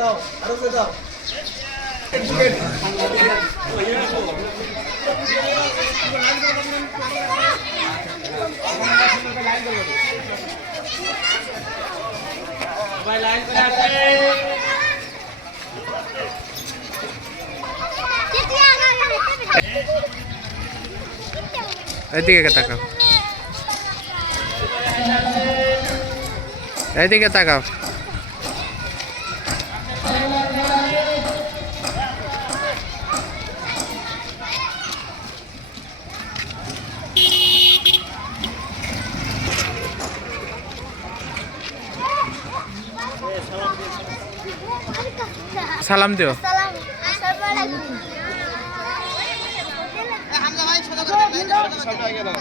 দাও আরো দাও লাইন করে আসে এদিকে তাকাও, এদিকে তাকাও। সালাম দিও। সামনে আগে দাও।